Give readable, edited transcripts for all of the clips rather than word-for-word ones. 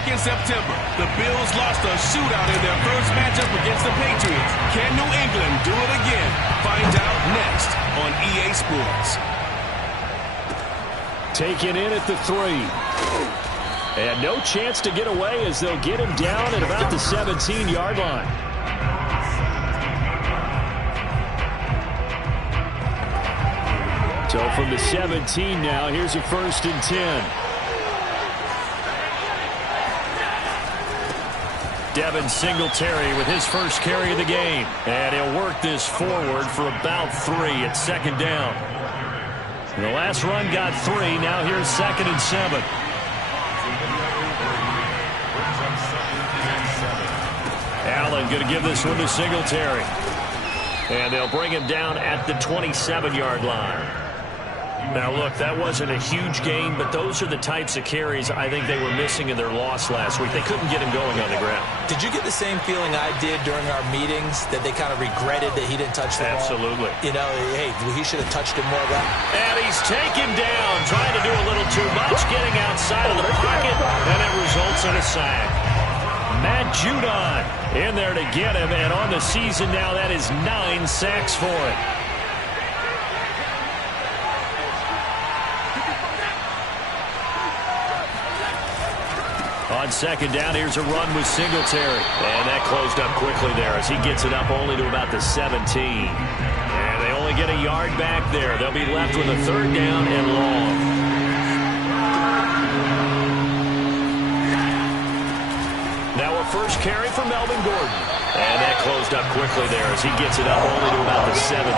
Back in September, the Bills lost a shootout in their first matchup against the Patriots. Can New England do it again? Find out next on EA Sports. Taken in at the 3. And no chance to get away as they'll get him down at about the 17-yard line. So from the 17 now, here's a 1st and 10. Devin Singletary with his first carry of the game. And he'll work this forward for about 3 at 2nd down. The last run got 3. Now here's 2nd and 7. Allen going to give this one to Singletary. And they'll bring him down at the 27-yard line. Now, look, that wasn't a huge gain, but those are the types of carries I think they were missing in their loss last week. They couldn't get him going on the ground. Did you get the same feeling I did during our meetings, that they kind of regretted that he didn't touch the ball? Absolutely. You know, hey, he should have touched it more. And he's taken down, trying to do a little too much, getting outside of the pocket, and it results in a sack. Matt Judon in there to get him, and on the season now, that is 9 sacks for him. On 2nd down, here's a run with Singletary. And that closed up quickly there as he gets it up only to about the 17. And they only get a yard back there. They'll be left with a 3rd down and long. Now a first carry for Melvin Gordon. And that closed up quickly there as he gets it up only to about the 17.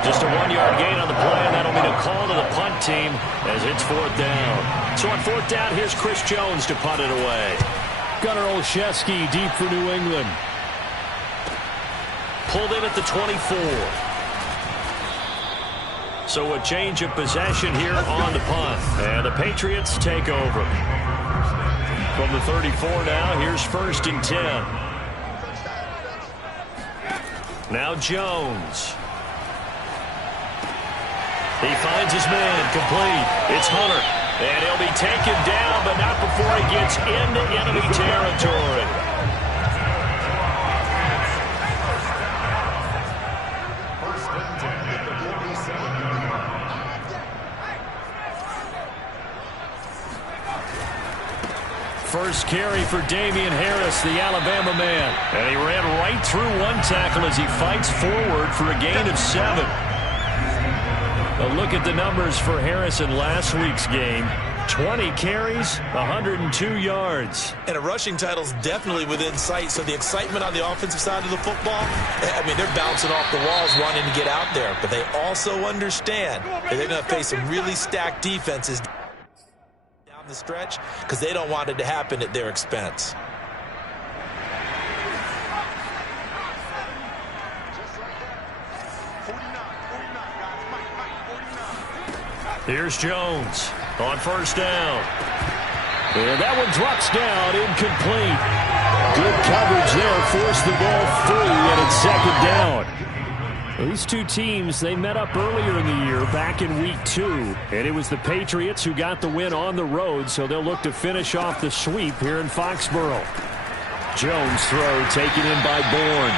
Just a 1-yard gain on the play, and that'll be the call to the punt team as it's 4th down. So on 4th down, here's Chris Jones to punt it away. Gunnar Olszewski deep for New England. Pulled in at the 24. So a change of possession here on the punt. And the Patriots take over. From the 34 now, here's 1st and 10. Now Jones. He finds his man, complete. It's Hunter. And he'll be taken down, but not before he gets into enemy territory. First carry for Damian Harris, the Alabama man. And he ran right through one tackle as he fights forward for a gain of 7. A look at the numbers for Harris in last week's game. 20 carries, 102 yards. And a rushing title's definitely within sight, so the excitement on the offensive side of the football, I mean, they're bouncing off the walls wanting to get out there, but they also understand that they're going to face some really stacked defenses down the stretch because they don't want it to happen at their expense. Here's Jones on 1st down. And that one drops down, incomplete. Good coverage there, forced the ball free, and it's 2nd down. These two teams, they met up earlier in the year, back in week 2. And it was the Patriots who got the win on the road, so they'll look to finish off the sweep here in Foxborough. Jones throw taken in by Bourne.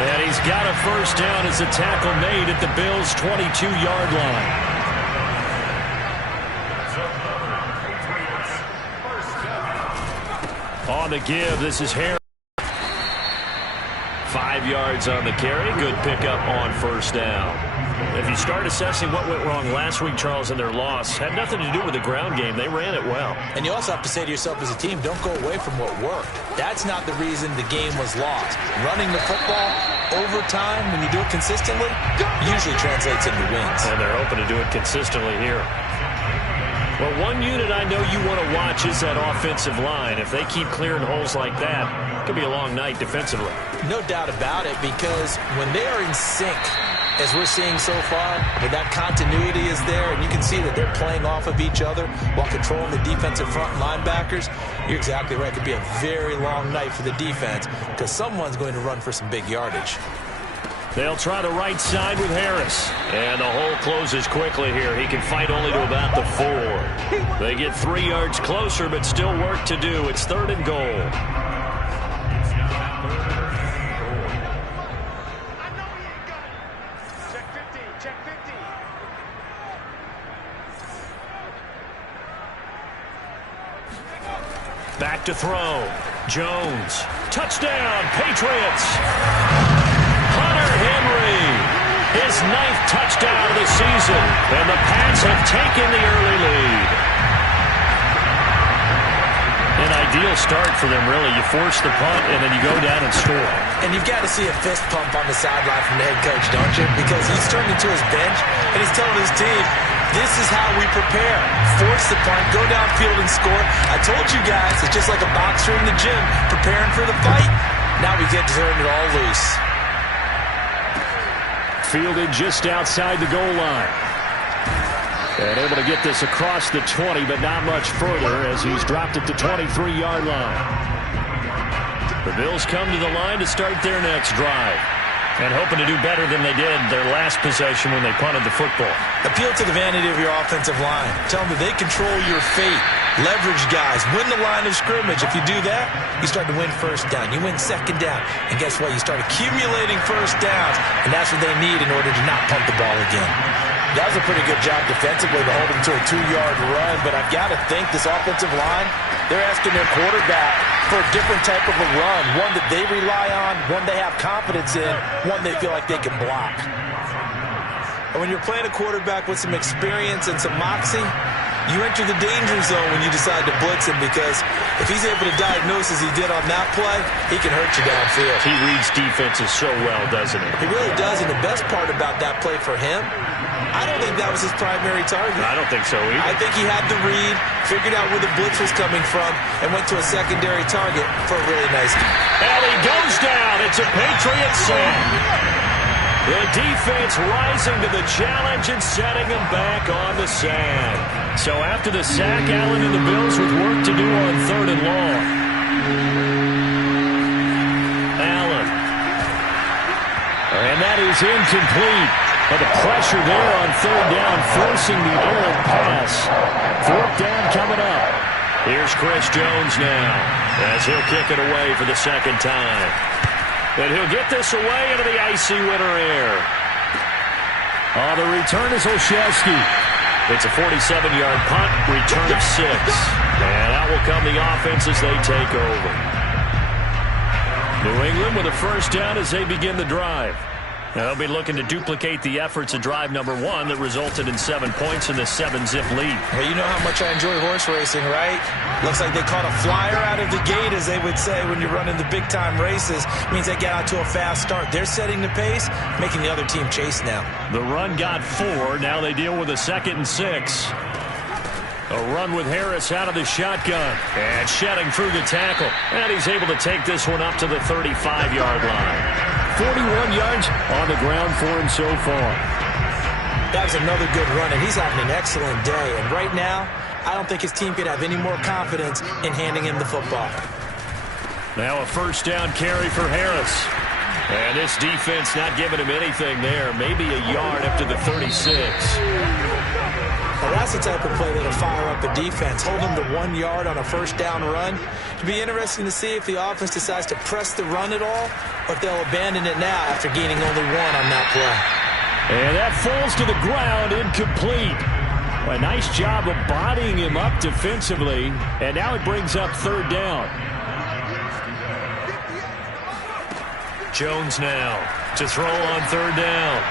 And he's got a 1st down as a tackle made at the Bills' 22-yard line. On the give, this is Harris. 5 yards on the carry. Good pickup on 1st down. If you start assessing what went wrong last week, Charles, in their loss, had nothing to do with the ground game. They ran it well. And you also have to say to yourself as a team, don't go away from what worked. That's not the reason the game was lost. Running the football over time, when you do it consistently, usually translates into wins. And they're hoping to do it consistently here. Well, one unit I know you want to watch is that offensive line. If they keep clearing holes like that, it could be a long night defensively. No doubt about it, because when they are in sync, as we're seeing so far, when that continuity is there, and you can see that they're playing off of each other while controlling the defensive front linebackers, you're exactly right. It could be a very long night for the defense because someone's going to run for some big yardage. They'll try the right side with Harris. And the hole closes quickly here. He can fight only to about the 4. They get 3 yards closer, but still work to do. It's 3rd and goal. Back to throw. Jones. Touchdown, Patriots. Hunter Henry. His 9th touchdown of the season. And the Pats have taken the early lead. An ideal start for them, really. You force the punt, and then you go down and score. And you've got to see a fist pump on the sideline from the head coach, don't you? Because he's turning to his bench, and he's telling his team, this is how we prepare. Force the punt, go downfield and score. I told you guys, it's just like a boxer in the gym preparing for the fight. Now we get to turn it all loose. Fielded just outside the goal line. And able to get this across the 20, but not much further as he's dropped it to 23-yard line. The Bills come to the line to start their next drive. And hoping to do better than they did their last possession when they punted the football. Appeal to the vanity of your offensive line. Tell them that they control your fate. Leverage guys. Win the line of scrimmage. If you do that, you start to win first down. You win second down. And guess what? You start accumulating first downs. And that's what they need in order to not punt the ball again. That was a pretty good job defensively to hold him to a 2-yard run. But I've got to think this offensive line, they're asking their quarterback for a different type of a run, one that they rely on, one they have confidence in, one they feel like they can block. And when you're playing a quarterback with some experience and some moxie, you enter the danger zone when you decide to blitz him, because if he's able to diagnose as he did on that play, he can hurt you downfield. He reads defenses so well, doesn't he? He really does, and the best part about that play for him, I don't think that was his primary target. I don't think so either. I think he had to read, figured out where the blitz was coming from, and went to a secondary target for a really nice game. And he goes down. It's a Patriot sack. The defense rising to the challenge and setting him back on the sand. So after the sack, Allen and the Bills with work to do on 3rd and long. Allen. And that is incomplete. But the pressure there on 3rd down, forcing the errant pass. 4th down coming up. Here's Chris Jones now, as he'll kick it away for the 2nd time. And he'll get this away into the icy winter air. The return is Olszewski. It's a 47-yard punt, return of 6. And out will come the offense as they take over. New England with a 1st down as they begin the drive. Now they'll be looking to duplicate the efforts of drive number 1 that resulted in 7 points in the 7-zip lead. Well, you know how much I enjoy horse racing, right? Looks like they caught a flyer out of the gate, as they would say when you're running the big-time races. It means they get out to a fast start. They're setting the pace, making the other team chase now. The run got 4. Now they deal with a 2nd and 6. A run with Harris out of the shotgun. And shedding through the tackle. And he's able to take this one up to the 35-yard line. 41 yards on the ground for him so far. That was another good run, and he's having an excellent day. And right now, I don't think his team could have any more confidence in handing him the football. Now a 1st down carry for Harris. And this defense not giving him anything there. Maybe a yard up to the 36. Well, that's the type of play that'll fire up a defense. Hold them to 1 yard on a 1st down run. It'll be interesting to see if the offense decides to press the run at all, or if they'll abandon it now after gaining only 1 on that play. And that falls to the ground, incomplete. A nice job of bodying him up defensively. And now it brings up 3rd down. Jones now to throw on 3rd down.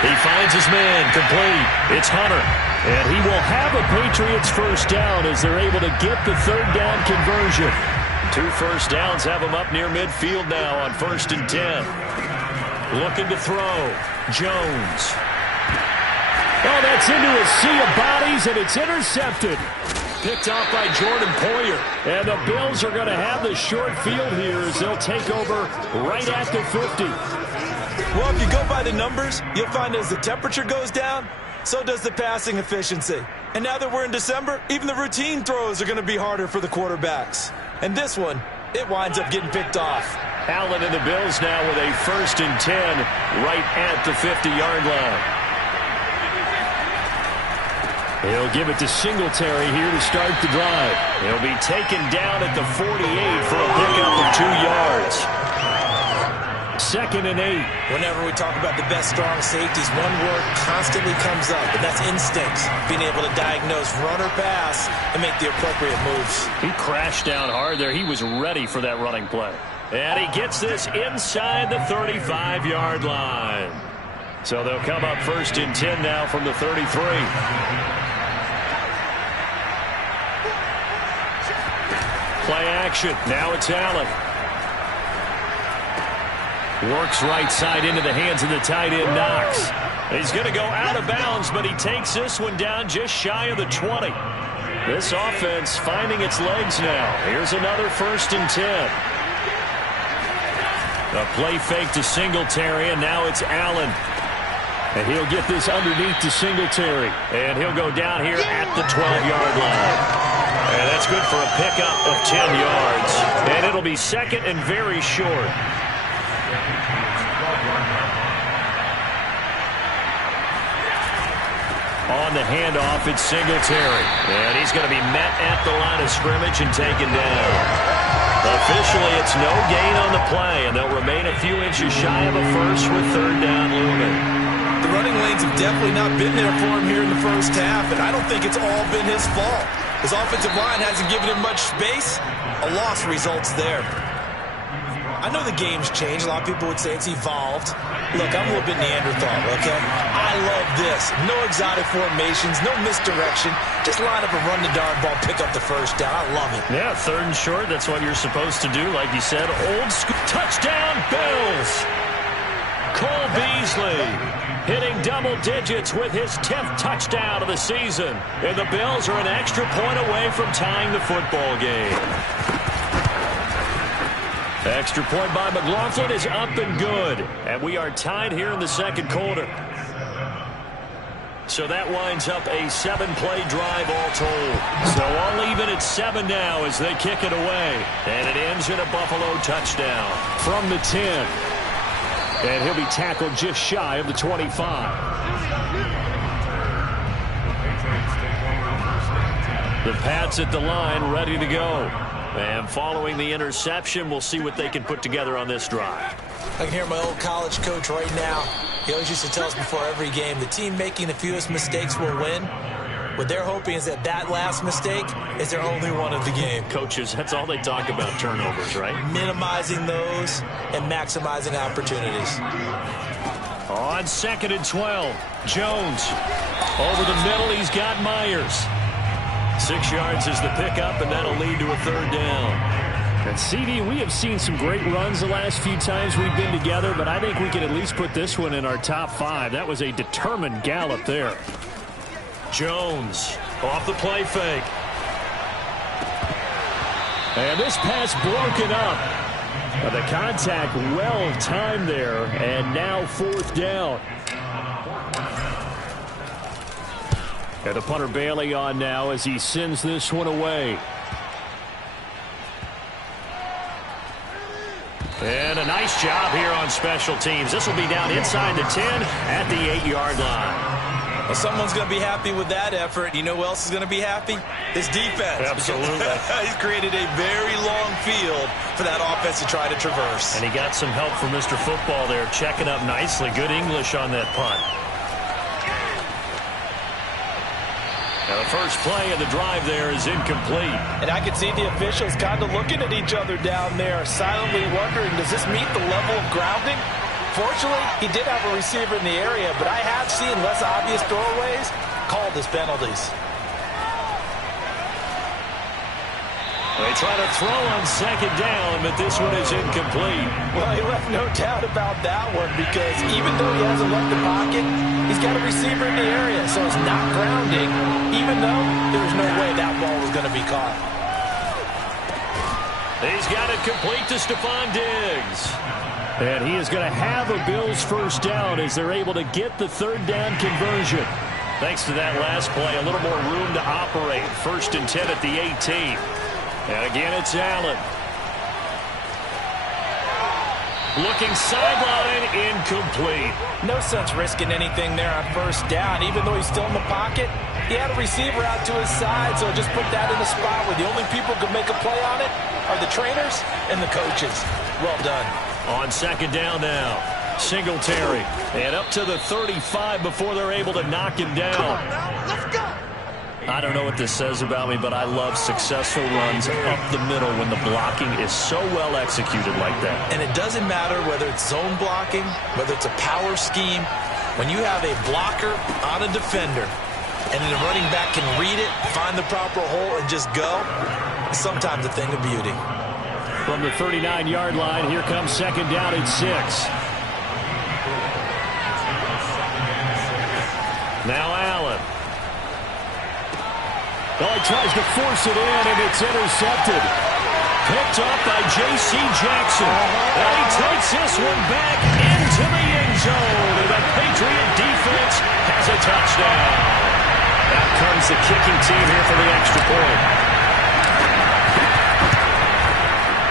He finds his man, complete. It's Hunter. And he will have a Patriots 1st down as they're able to get the 3rd down conversion. 2 1st downs have him up near midfield now on 1st and 10. Looking to throw. Jones. Oh, that's into a sea of bodies, and it's intercepted. Picked off by Jordan Poyer. And the Bills are going to have the short field here as they'll take over right at the 50. Well, if you go by the numbers, you'll find as the temperature goes down, so does the passing efficiency. And now that we're in December, even the routine throws are going to be harder for the quarterbacks. And this one, it winds up getting picked off. Allen and the Bills now with a 1st and 10 right at the 50-yard line. He'll give it to Singletary here to start the drive. He'll be taken down at the 48 for a pickup of 2 yards. 2nd and 8. Whenever we talk about the best strong safeties, one word constantly comes up, and that's instincts. Being able to diagnose run or pass and make the appropriate moves. He crashed down hard there. He was ready for that running play. And he gets this inside the 35-yard line. So they'll come up 1st and 10 now from the 33. Play action. Now it's Allen. Works right side into the hands of the tight end, Knox. He's going to go out of bounds, but he takes this one down just shy of the 20. This offense finding its legs now. Here's another 1st and 10. A play fake to Singletary, and now it's Allen. And he'll get this underneath to Singletary. And he'll go down here at the 12-yard line. And that's good for a pickup of 10 yards. And it'll be 2nd and very short. On the handoff, it's Singletary. And he's going to be met at the line of scrimmage and taken down. Officially, it's no gain on the play, and they'll remain a few inches shy of a first with 3rd down looming. The running lanes have definitely not been there for him here in the first half, and I don't think it's all been his fault. His offensive line hasn't given him much space. A loss results there. I know the game's changed. A lot of people would say it's evolved. Look, I'm a little bit Neanderthal, okay? I love this. No exotic formations, no misdirection. Just line up and run the darn ball, pick up the 1st down. I love it. Yeah, 3rd and short. That's what you're supposed to do. Like you said, old school. Touchdown, Bills! Cole Beasley hitting double digits with his 10th touchdown of the season. And the Bills are an extra point away from tying the football game. Extra point by McLaughlin is up and good. And we are tied here in the 2nd quarter. So that winds up a 7-play drive all told. So all even at 7 now as they kick it away. And it ends in a Buffalo touchdown from the 10. And he'll be tackled just shy of the 25. The Pats at the line ready to go. And following the interception, we'll see what they can put together on this drive. I can hear my old college coach right now. He always used to tell us before every game, the team making the fewest mistakes will win. What they're hoping is that that last mistake is their only one of the game. Coaches, that's all they talk about, turnovers, right? Minimizing those and maximizing opportunities. On 2nd and 12, Jones. Over the middle, he's got Myers. 6 yards is the pickup, and that'll lead to a 3rd down. And CD, we have seen some great runs the last few times we've been together, but I think we can at least put this one in our top 5. That was a determined gallop there. Jones off the play fake. And this pass broken up. The contact well timed there, and now 4th down. And the punter Bailey on now as he sends this one away. And a nice job here on special teams. This will be down inside the 10 at the 8-yard line. Well, someone's going to be happy with that effort. You know who else is going to be happy? His defense. Absolutely. He's created a very long field for that offense to try to traverse. And he got some help from Mr. Football there, checking up nicely. Good English on that punt. Now the first play of the drive there is incomplete. And I can see the officials kind of looking at each other down there, silently wondering, does this meet the level of grounding? Fortunately, he did have a receiver in the area, but I have seen less obvious throwaways called as penalties. They try to throw on 2nd down, but this one is incomplete. Well, he left no doubt about that one because even though he hasn't left the pocket, he's got a receiver in the area, so it's not grounding, even though there's no way that ball was going to be caught. He's got it complete to Stephon Diggs. And he is going to have a Bills 1st down as they're able to get the 3rd down conversion. Thanks to that last play, a little more room to operate. 1st and 10 at the 18. And again, it's Allen. Looking sideline, incomplete. No sense risking anything there on first down. Even though he's still in the pocket, he had a receiver out to his side, so just put that in a spot where the only people who can make a play on it are the trainers and the coaches. Well done. On second down now, Singletary. And up to the 35 before they're able to knock him down. Come on now, let's go. I don't know what this says about me, but I love successful runs up the middle when the blocking is so well executed like that. And it doesn't matter whether it's zone blocking, whether it's a power scheme. When you have a blocker on a defender and then the running back can read it, find the proper hole, and just go, it's sometimes a thing of beauty. From the 39-yard line, here comes second down and 6. Now Allen. Oh, he tries to force it in, and it's intercepted. Picked up by J.C. Jackson. And he takes this one back into the end zone. And the Patriot defense has a touchdown. Out comes the kicking team here for the extra point.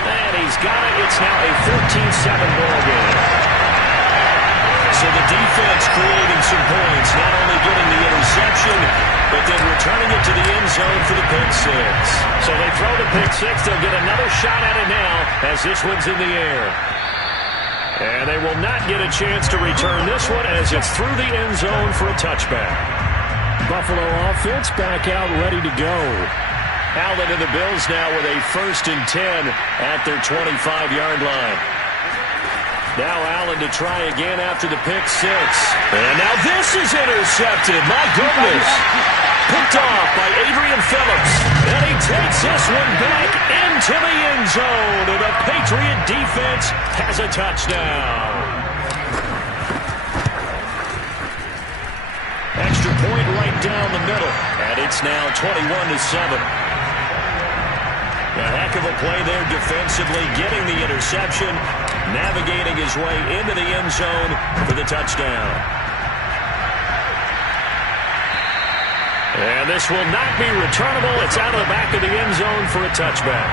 And he's got it. It's now a 14-7 ball game. So the defense creating some points, not only getting the interception, but then returning it to the end zone for the pick six. So they throw the pick six. They'll get another shot at it now as this one's in the air. And they will not get a chance to return this one as it's through the end zone for a touchback. Buffalo offense back out ready to go. Allen and the Bills now with a 1st and 10 at their 25-yard line. Now Allen to try again after the pick six. And now this is intercepted. My goodness. Picked off by Adrian Phillips. And he takes this one back into the end zone. And the Patriot defense has a touchdown. Extra point right down the middle. And it's now 21-7. A heck of a play there defensively, getting the interception, navigating his way into the end zone for the touchdown. And this will not be returnable. It's out of the back of the end zone for a touchback.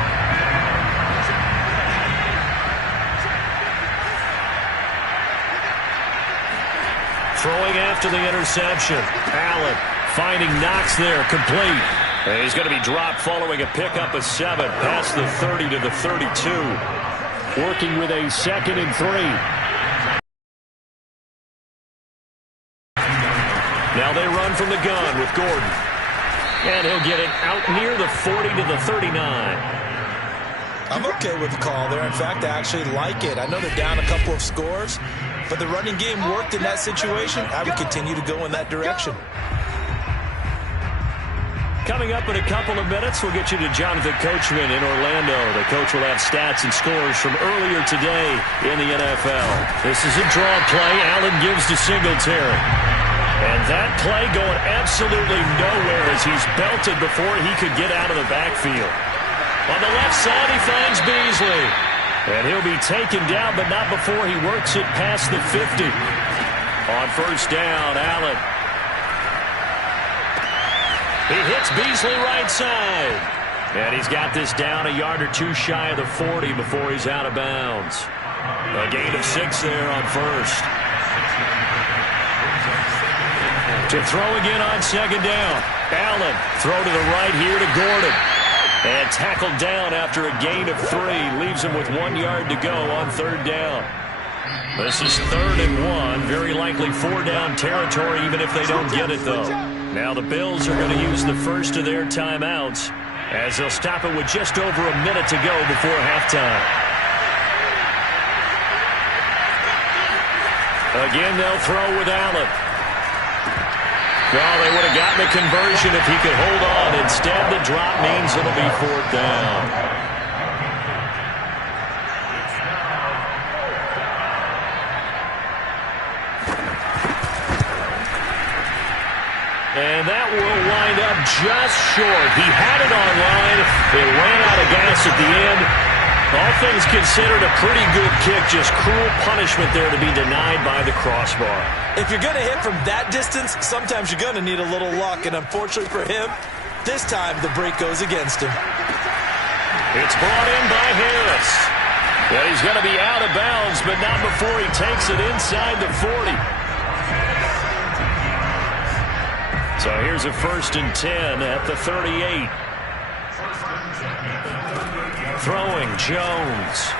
Throwing after the interception. Allen finding Knox there, complete. And he's going to be dropped following a pickup of 7 past the 30 to the 32. Working with a 2nd and 3. Now they run from the gun with Gordon. And he'll get it out near the 40 to the 39. I'm okay with the call there. In fact, I actually like it. I know they're down a couple of scores, but the running game worked in that situation. I would continue to go in that direction. Coming up in a couple of minutes, we'll get you to Jonathan Coachman in Orlando. The coach will have stats and scores from earlier today in the NFL. This is a draw play. Allen gives to Singletary. And that play going absolutely nowhere as he's belted before he could get out of the backfield. On the left side, he finds Beasley. And he'll be taken down, but not before he works it past the 50. On first down, Allen. He hits Beasley right side. And he's got this down a yard or two shy of the 40 before he's out of bounds. A gain of 6 there on first. To throw again on second down. Allen, throw to the right here to Gordon. And tackled down after a gain of 3. Leaves him with 1 yard to go on third down. This is 3rd and 1. Very likely 4-down territory even if they don't get it, though. Now the Bills are going to use the first of their timeouts as they'll stop it with just over a minute to go before halftime. Again, they'll throw with Allen. Well, they would have gotten the conversion if he could hold on. Instead, the drop means it'll be 4th down. And that will wind up just short. He had it on line. They ran out of gas at the end. All things considered, a pretty good kick. Just cruel punishment there to be denied by the crossbar. If you're going to hit from that distance, sometimes you're going to need a little luck. And unfortunately for him, this time the break goes against him. It's brought in by Harris. And he's going to be out of bounds, but not before he takes it inside the 40. So here's a 1st and 10 at the 38. Throwing, Jones.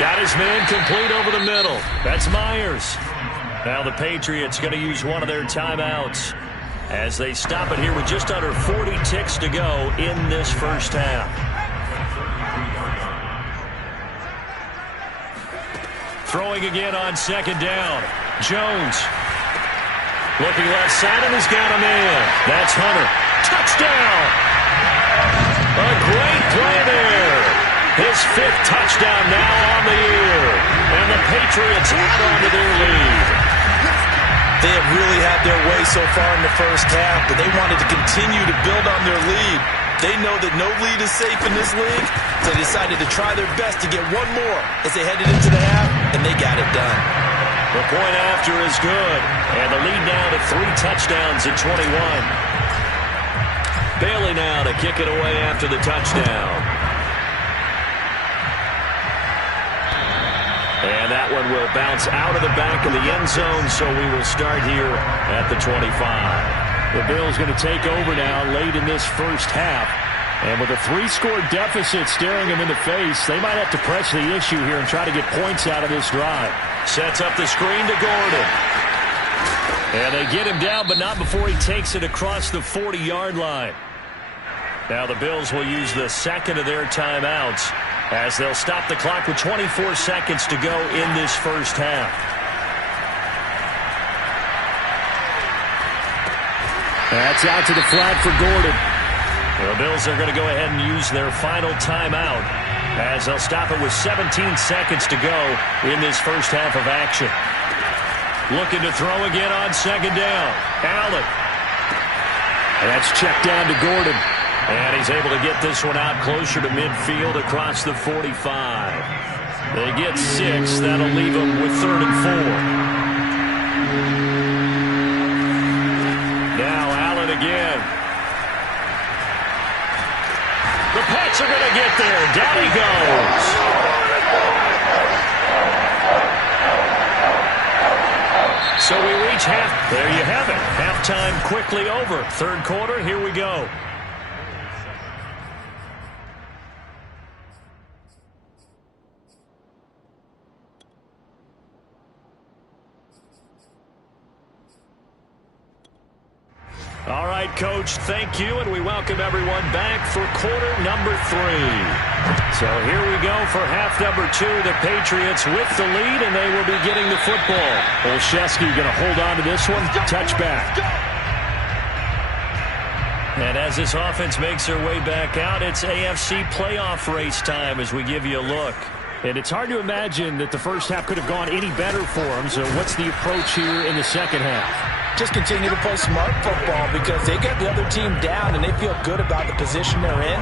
Got his man complete over the middle. That's Myers. Now the Patriots going to use one of their timeouts as they stop it here with just under 40 ticks to go in this first half. Throwing again on 2nd down. Jones. Looking left side, and he's got him in. That's Hunter. Touchdown! A great play there. His 5th touchdown now on the year. And the Patriots add on to their lead. They have really had their way so far in the first half, but they wanted to continue to build on their lead. They know that no lead is safe in this league, so they decided to try their best to get one more as they headed into the half, and they got it done. The point after is good, and the lead now to 3 touchdowns at 21. Bailey now to kick it away after the touchdown. And that one will bounce out of the back of the end zone, so we will start here at the 25. The Bills going to take over now late in this first half. And with a 3-score deficit staring them in the face, they might have to press the issue here and try to get points out of this drive. Sets up the screen to Gordon. And they get him down, but not before he takes it across the 40-yard line. Now the Bills will use the 2nd of their timeouts as they'll stop the clock with 24 seconds to go in this first half. That's out to the flat for Gordon. The Bills are going to go ahead and use their final timeout as they'll stop it with 17 seconds to go in this first half of action. Looking to throw again on 2nd down. Allen. And that's checked down to Gordon. And he's able to get this one out closer to midfield across the 45. They get 6. That'll leave them with 3rd and 4. Now Allen again. The Pats are going to get there. Down he goes. So we reach half. There you have it. Halftime quickly over. 3rd quarter, here we go. All right, Coach, thank you, and we welcome everyone back for quarter number 3. So here we go for half number 2. The Patriots with the lead, and they will be getting the football. Olszewski going to hold on to this one. Touchback. And as this offense makes their way back out, it's AFC playoff race time as we give you a look. And it's hard to imagine that the first half could have gone any better for them. So what's the approach here in the second half? Just continue to play smart football because they get the other team down and they feel good about the position they're in.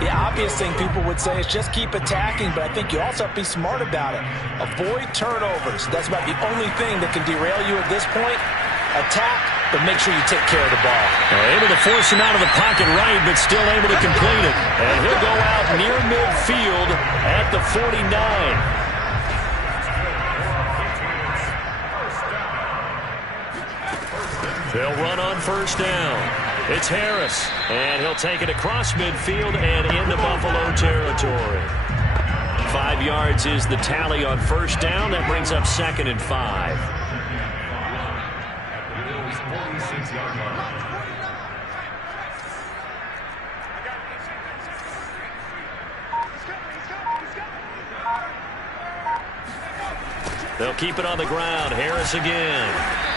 The obvious thing people would say is just keep attacking, but I think you also have to be smart about it. Avoid turnovers. That's about the only thing that can derail you at this point. Attack, but make sure you take care of the ball. Able to force him out of the pocket right, but still able to complete it. And he'll go out near midfield at the 49. They'll run on 1st down. It's Harris, and he'll take it across midfield and into Buffalo territory. 5 yards is the tally on 1st down. That brings up 2nd and 5. They'll keep it on the ground. Harris again.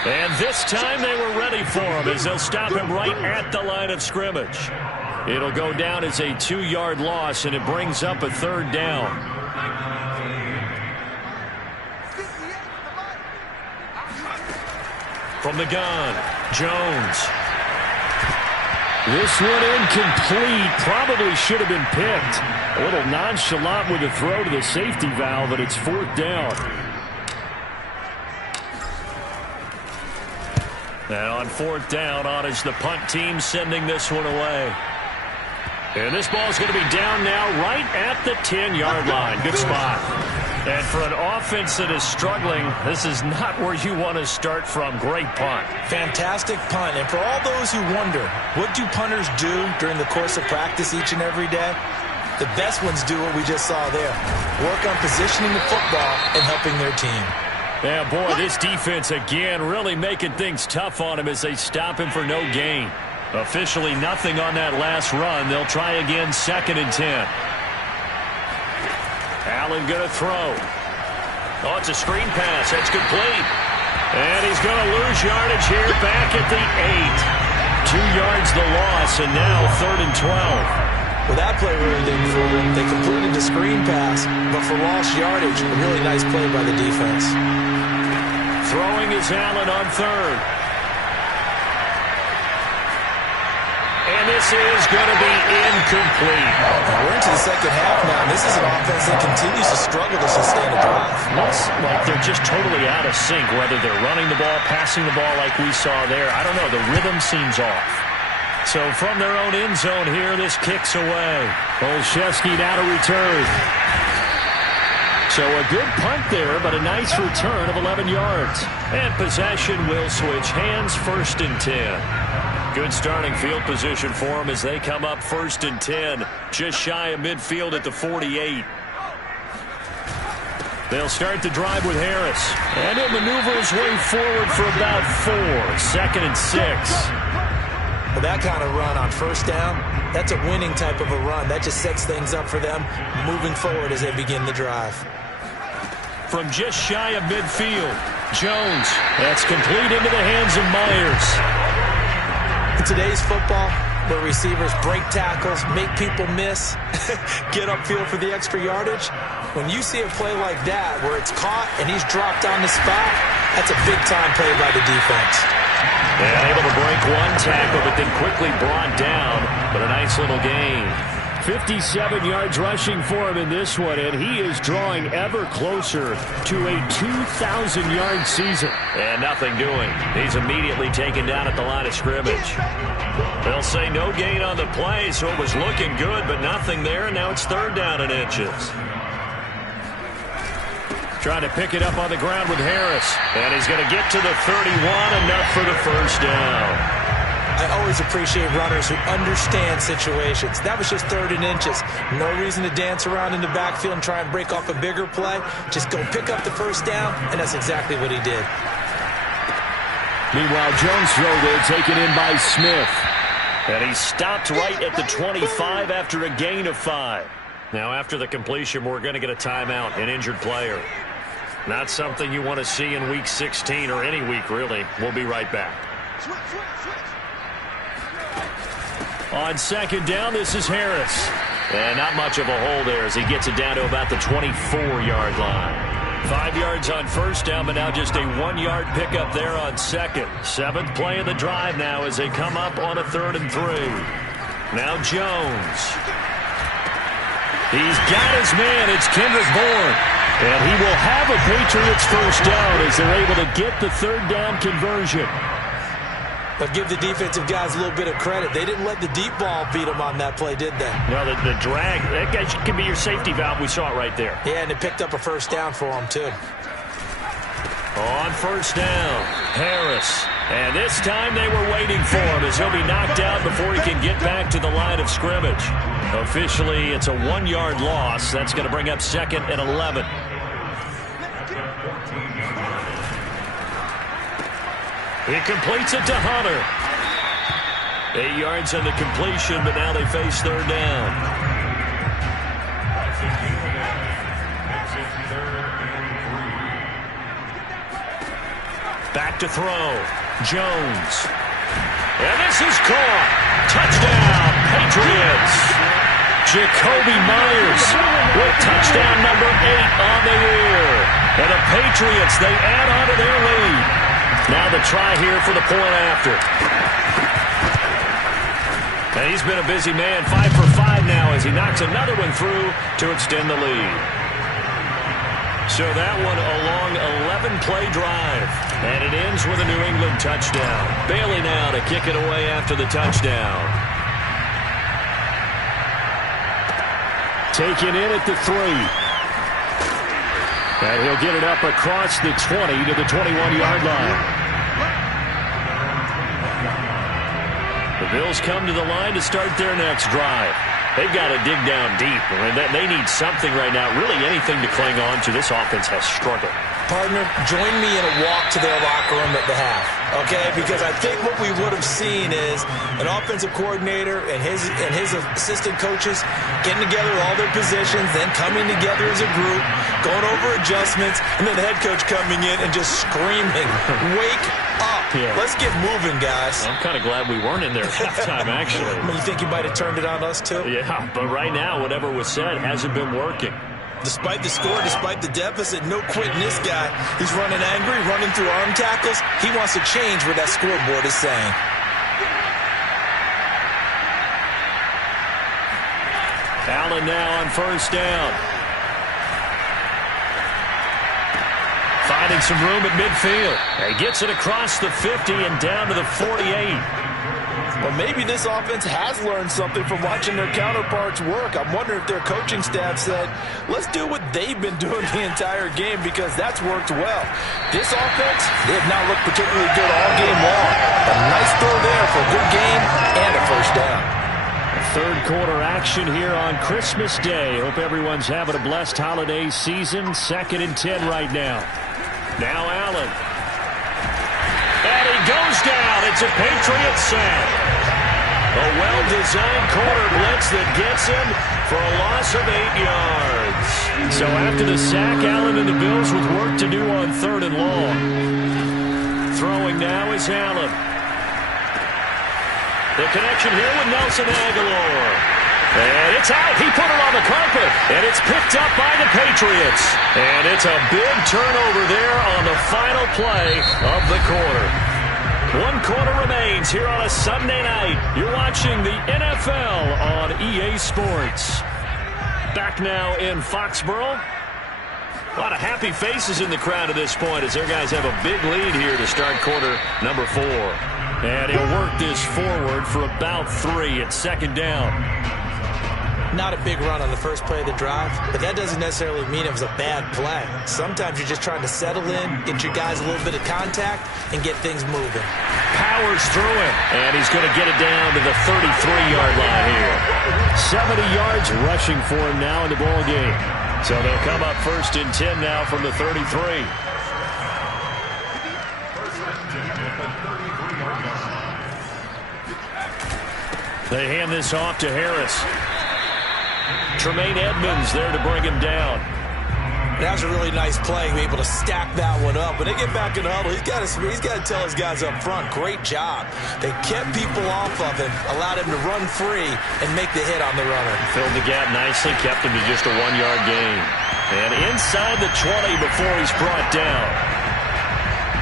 And this time they were ready for him as they'll stop him right at the line of scrimmage. It'll go down as a 2-yard loss, and it brings up a 3rd down. From the gun, Jones. This one incomplete. Probably should have been picked. A little nonchalant with a throw to the safety valve, but it's 4th down. And on 4th down, on is the punt team sending this one away. And this ball is going to be down now right at the 10-yard line. Good spot. And for an offense that is struggling, this is not where you want to start from. Great punt. Fantastic punt. And for all those who wonder, what do punters do during the course of practice each and every day? The best ones do what we just saw there. Work on positioning the football and helping their team. Yeah, boy, this defense again really making things tough on him as they stop him for no gain. Officially nothing on that last run. They'll try again, 2nd and 10. Allen going to throw. Oh, it's a screen pass. That's complete. And he's going to lose yardage here back at the 8. 2 yards the loss, and now 3rd and 12. Well, that play really didn't fool them. They completed the screen pass, but for lost yardage, a really nice play by the defense. Throwing is Allen on 3rd. And this is going to be incomplete. We're into the second half now, and this is an offense that continues to struggle to sustain a drive. Looks like they're just totally out of sync, whether they're running the ball, passing the ball like we saw there. I don't know. The rhythm seems off. So from their own end zone here, this kicks away. Olszewski now to return. So a good punt there, but a nice return of 11 yards. And possession will switch hands, 1st and 10. Good starting field position for them as they come up 1st and 10. Just shy of midfield at the 48. They'll start the drive with Harris. And he'll maneuver his way forward for about 4. 2nd and 6. Well, that kind of run on 1st down, that's a winning type of a run. That just sets things up for them moving forward as they begin the drive. From just shy of midfield, Jones. That's complete into the hands of Myers. In today's football, where receivers break tackles, make people miss, get upfield for the extra yardage, when you see a play like that where it's caught and he's dropped on the spot, that's a big-time play by the defense. And able to break one tackle, but then quickly brought down, but a nice little gain. 57 yards rushing for him in this one, and he is drawing ever closer to a 2,000-yard season. And nothing doing. He's immediately taken down at the line of scrimmage. They'll say no gain on the play, so it was looking good, but nothing there, and now it's 3rd down and inches. Trying to pick it up on the ground with Harris, and he's going to get to the 31, enough for the 1st down. I always appreciate runners who understand situations. That was just 3rd and inches. No reason to dance around in the backfield and try and break off a bigger play. Just go pick up the 1st down, and that's exactly what he did. Meanwhile, Jones' throw there taken in by Smith. And he stopped right at the 25 after a gain of 5. Now, after the completion, we're going to get a timeout, an injured player. Not something you want to see in Week 16 or any week, really. We'll be right back. On 2nd down, this is Harris. And not much of a hole there as he gets it down to about the 24-yard line. 5 yards on 1st down, but now just a 1-yard pickup there on 2nd. 7th play of the drive now as they come up on a 3rd and 3. Now Jones. He's got his man. It's Kendrick Bourne. And he will have a Patriots 1st down as they're able to get the 3rd down conversion. But give the defensive guys a little bit of credit. They didn't let the deep ball beat them on that play, did they? No, the drag, that guy could be your safety valve. We saw it right there. Yeah, and it picked up a 1st down for them, too. On 1st down, Harris. And this time they were waiting for him as he'll be knocked out before he can get back to the line of scrimmage. Officially, it's a 1-yard loss. That's going to bring up 2nd and 11. He completes it to Hunter. 8 yards on the completion, but now they face 3rd down. Back to throw. Jones. And this is caught. Touchdown, Patriots. Jakobi Meyers with touchdown number 8 on the year. And the Patriots, they add on to their lead. Now the try here for the point after. And he's been a busy man, 5 for 5 now as he knocks another one through to extend the lead. So that one a long 11-play drive. And it ends with a New England touchdown. Bailey now to kick it away after the touchdown. taken in at the 3. And he'll get it up across the 20 to the 21-yard line. The Bills come to the line to start their next drive. They've got to dig down deep. They need something right now, really anything to cling on to. This offense has struggled. Partner, join me in a walk to their locker room at the half, okay? Because I think what we would have seen is an offensive coordinator and his assistant coaches getting together with all their positions, then coming together as a group, going over adjustments, and then the head coach coming in and just screaming, wake up. Yeah. Let's get moving, guys. I'm kind of glad we weren't in there at halftime, actually. You think you might have turned it on us, too? Yeah, but right now, whatever was said hasn't been working. Despite the score, despite the deficit, no quitting this guy. He's running angry, running through arm tackles. He wants to change what that scoreboard is saying. Allen now on first down. Finding some room at midfield. He gets it across the 50 and down to the 48. Well, maybe this offense has learned something from watching their counterparts work. I'm wondering if their coaching staff said, let's do what they've been doing the entire game, because that's worked well. This offense, they have not looked particularly good all game long. A nice throw there for a good game and a first down. Third quarter action here on Christmas Day. Hope everyone's having a blessed holiday season. 2nd and 10 right now. Now Allen. And he goes down. It's a Patriot sack. A well-designed corner blitz that gets him for a loss of 8 yards. So after the sack, Allen and the Bills with work to do on 3rd and long. Throwing now is Allen. The connection here with Nelson Aguilar. And it's out. He put it on the carpet. And it's picked up by the Patriots. And it's a big turnover there on the final play of the quarter. 1 quarter remains here on a Sunday night. You're watching the NFL on EA Sports. Back now in Foxborough. A lot of happy faces in the crowd at this point as their guys have a big lead here to start quarter number 4. And he'll work this forward for about 3 at 2nd down. Not a big run on the first play of the drive, but that doesn't necessarily mean it was a bad play. Sometimes you're just trying to settle in, get your guys a little bit of contact, and get things moving. Powers through it, and he's going to get it down to the 33-yard line here. 70 yards rushing for him now in the ball game. So they'll come up 1st and 10 now from the 33. They hand this off to Harris. Tremaine Edmonds there to bring him down. That was a really nice play, be able to stack that one up. When they get back in the huddle, he's got to tell his guys up front, great job. They kept people off of him, allowed him to run free and make the hit on the runner. Filled the gap nicely, kept him to just a 1-yard gain. And inside the 20 before he's brought down.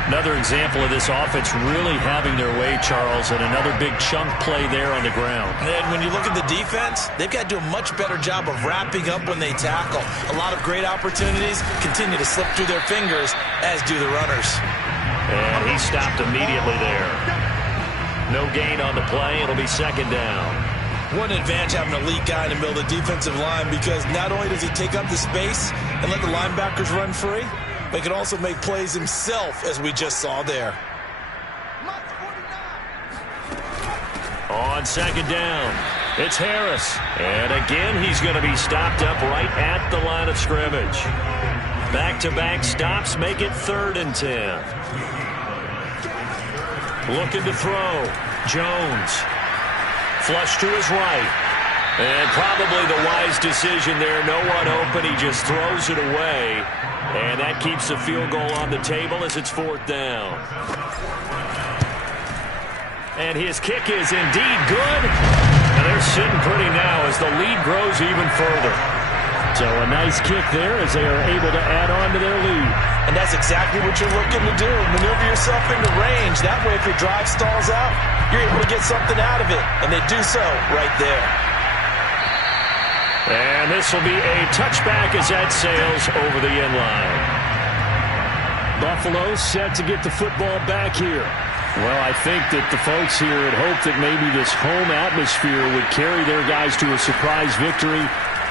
Another example of this offense really having their way, Charles, and another big chunk play there on the ground. And when you look at the defense, they've got to do a much better job of wrapping up when they tackle. A lot of great opportunities continue to slip through their fingers, as do the runners. And he stopped immediately there. No gain on the play. It'll be 2nd down. What an advantage having a elite guy in the middle of the defensive line, because not only does he take up the space and let the linebackers run free, but he can also make plays himself, as we just saw there. On 2nd down, it's Harris. And again, he's going to be stopped up right at the line of scrimmage. Back-to-back stops make it 3rd and 10. Looking to throw. Jones. Flush to his right. And probably the wise decision there. No one open. He just throws it away. And that keeps the field goal on the table as it's 4th down. And his kick is indeed good. And they're sitting pretty now as the lead grows even further. So a nice kick there as they are able to add on to their lead. And that's exactly what you're looking to do. Maneuver yourself into range. That way, if your drive stalls out, you're able to get something out of it. And they do so right there. And this will be a touchback as that sails over the end line. Buffalo set to get the football back here. Well, I think that the folks here had hoped that maybe this home atmosphere would carry their guys to a surprise victory.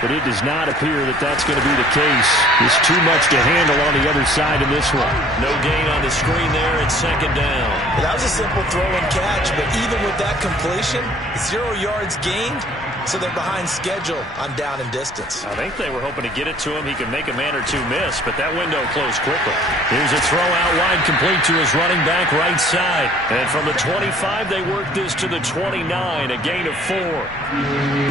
but it does not appear that that's going to be the case. There's too much to handle on the other side in this one. No gain on the screen there. It's second down. Well, that was a simple throw and catch, but even with that completion, 0 yards gained, so they're behind schedule on down and distance. I think they were hoping to get it to him. He could make a man or two miss, but that window closed quickly. Here's a throw out wide, complete to his running back right side. And from the 25, they work this to the 29, a gain of 4.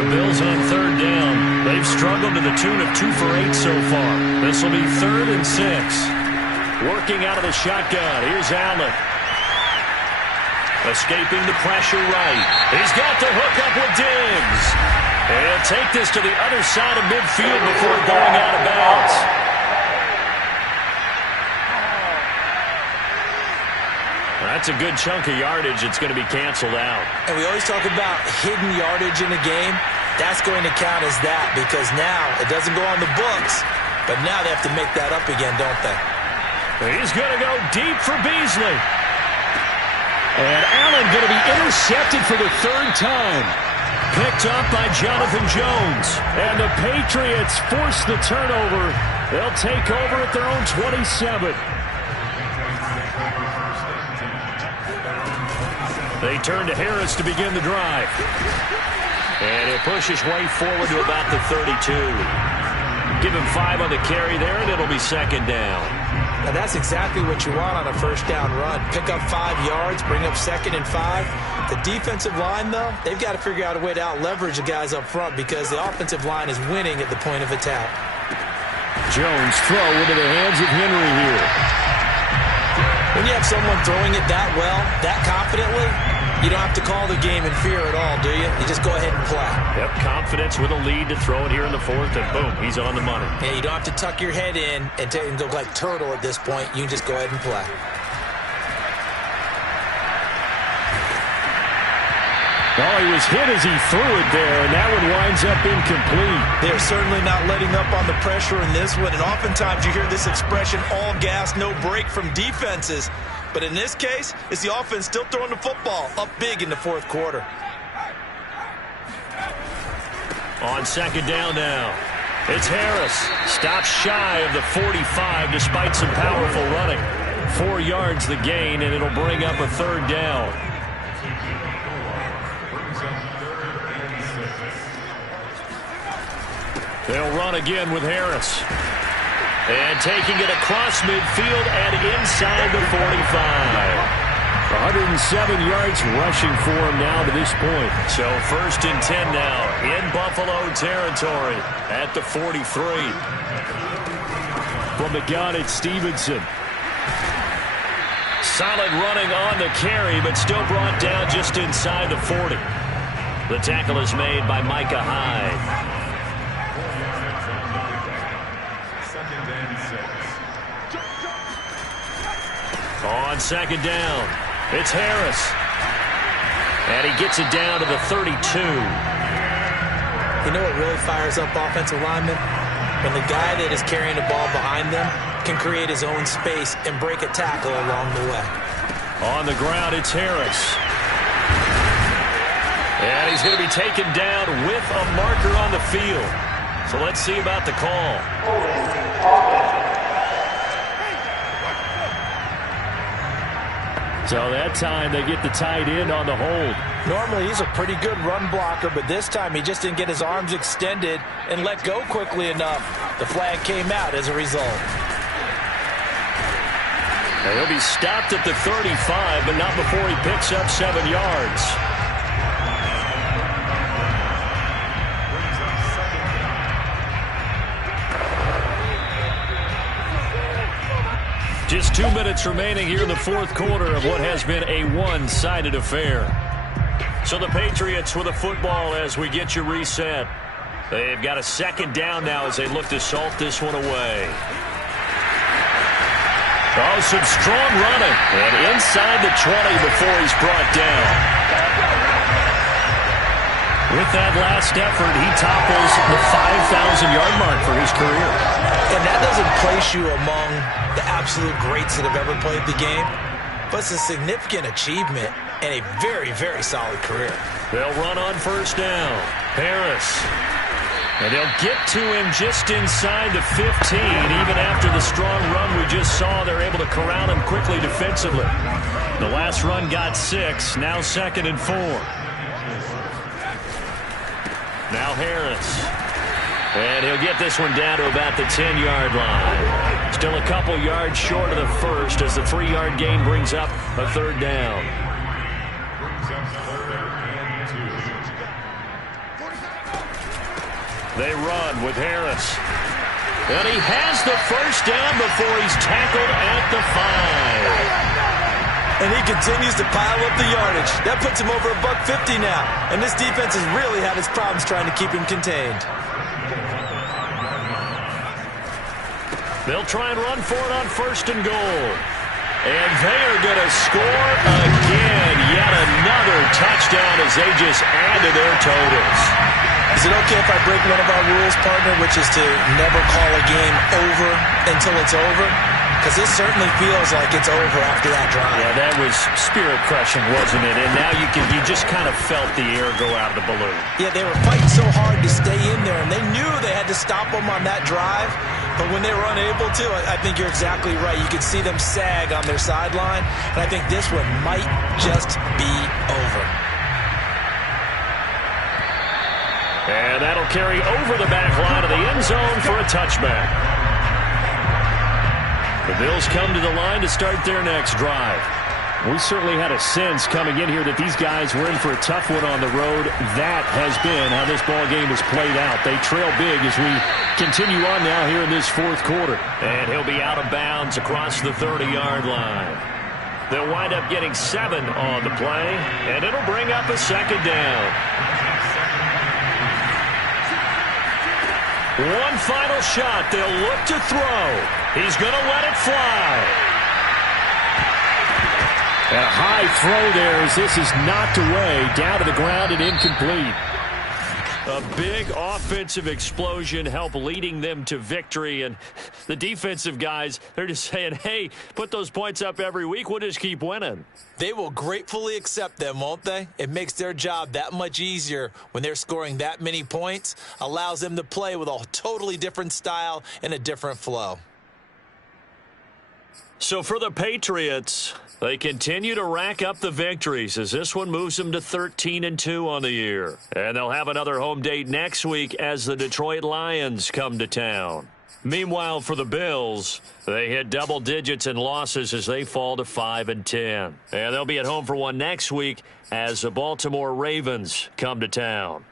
The Bills on third down. They've struggled to the tune of 2 for 8 so far. This will be 3rd and 6. Working out of the shotgun. Here's Allen. Escaping the pressure right. He's got the hook up with Diggs. And he'll take this to the other side of midfield before going out of bounds. That's a good chunk of yardage. It's going to be canceled out. And we always talk about hidden yardage in a game. That's going to count as that because now it doesn't go on the books, but now they have to make that up again, don't they? He's going to go deep for Beasley. And Allen going to be intercepted for the 3rd time. Picked up by Jonathan Jones. And the Patriots force the turnover. They'll take over at their own 27. They turn to Harris to begin the drive. And he'll push his way forward to about the 32. Give him 5 on the carry there, and it'll be second down. Now that's exactly what you want on a first down run. Pick up 5 yards, bring up 2nd and 5. The defensive line, though, they've got to figure out a way to out-leverage the guys up front because the offensive line is winning at the point of attack. Jones throw into the hands of Henry here. When you have someone throwing it that well, that confidently, you don't have to call the game in fear at all, do you? You just go ahead and play. Yep, confidence with a lead to throw it here in the 4th, and boom, he's on the money. Yeah, you don't have to tuck your head in and go like turtle at this point. You can just go ahead and play. Oh, he was hit as he threw it there, and that one winds up incomplete. They're certainly not letting up on the pressure in this one, and oftentimes you hear this expression, all gas, no break from defenses. But in this case, it's the offense still throwing the football up big in the 4th quarter. On second down now, it's Harris. Stops shy of the 45 despite some powerful running. 4 yards the gain, and it'll bring up a 3rd down. They'll run again with Harris. And taking it across midfield and inside the 45. 107 yards rushing for him now to this point. So 1st and 10 now in Buffalo territory at the 43. From the gun, it's Stevenson. Solid running on the carry, but still brought down just inside the 40. The tackle is made by Micah Hyde. On second down, it's Harris. And he gets it down to the 32. You know what really fires up offensive linemen? When the guy that is carrying the ball behind them can create his own space and break a tackle along the way. On the ground, it's Harris. And he's going to be taken down with a marker on the field. So let's see about the call. So that time they get the tight end on the hold. Normally he's a pretty good run blocker, but this time he just didn't get his arms extended and let go quickly enough. The flag came out as a result. And he'll be stopped at the 35, but not before he picks up 7 yards. Just 2 minutes remaining here in the 4th quarter of what has been a one-sided affair. So the Patriots with a football as we get you reset. They've got a second down now as they look to salt this one away. Oh, some strong running. And inside the 20 before he's brought down. With that last effort, he topples the 5,000-yard mark for his career. And that doesn't place you among the absolute greats that have ever played the game, but it's a significant achievement and a very, very solid career. They'll run on first down. Harris. And they'll get to him just inside the 15. Even after the strong run we just saw, they're able to corral him quickly defensively. The last run got 6. Now 2nd and 4. Now Harris. And he'll get this one down to about the 10-yard line. Still a couple yards short of the first as the 3-yard gain brings up a 3rd down. They run with Harris. And he has the first down before he's tackled at the 5. And he continues to pile up the yardage. That puts him over $150 now. And this defense has really had its problems trying to keep him contained. They'll try and run for it on 1st and goal. And they are going to score again. Yet another touchdown as they just add to their totals. Is it okay if I break one of our rules, partner, which is to never call a game over until it's over? Because this certainly feels like it's over after that drive. Yeah, that was spirit-crushing, wasn't it? And now you just kind of felt the air go out of the balloon. Yeah, they were fighting so hard to stay in there, and they knew they had to stop them on that drive. But when they were unable to, I think you're exactly right. You could see them sag on their sideline, and I think this one might just be over. And that'll carry over the back line of the end zone for a touchback. The Bills come to the line to start their next drive. We certainly had a sense coming in here that these guys were in for a tough one on the road. That has been how this ball game has played out. They trail big as we continue on now here in this 4th quarter. And he'll be out of bounds across the 30-yard line. They'll wind up getting 7 on the play, and it'll bring up a 2nd down. One final shot. They'll look to throw. He's going to let it fly. And a high throw there as this is knocked away, down to the ground and incomplete. A big offensive explosion helped leading them to victory. And the defensive guys, they're just saying, hey, put those points up every week. We'll just keep winning. They will gratefully accept them, won't they? It makes their job that much easier when they're scoring that many points. Allows them to play with a totally different style and a different flow. So for the Patriots, they continue to rack up the victories as this one moves them to 13-2 on the year. And they'll have another home date next week as the Detroit Lions come to town. Meanwhile, for the Bills, they hit double digits in losses as they fall to 5-10. And they'll be at home for one next week as the Baltimore Ravens come to town.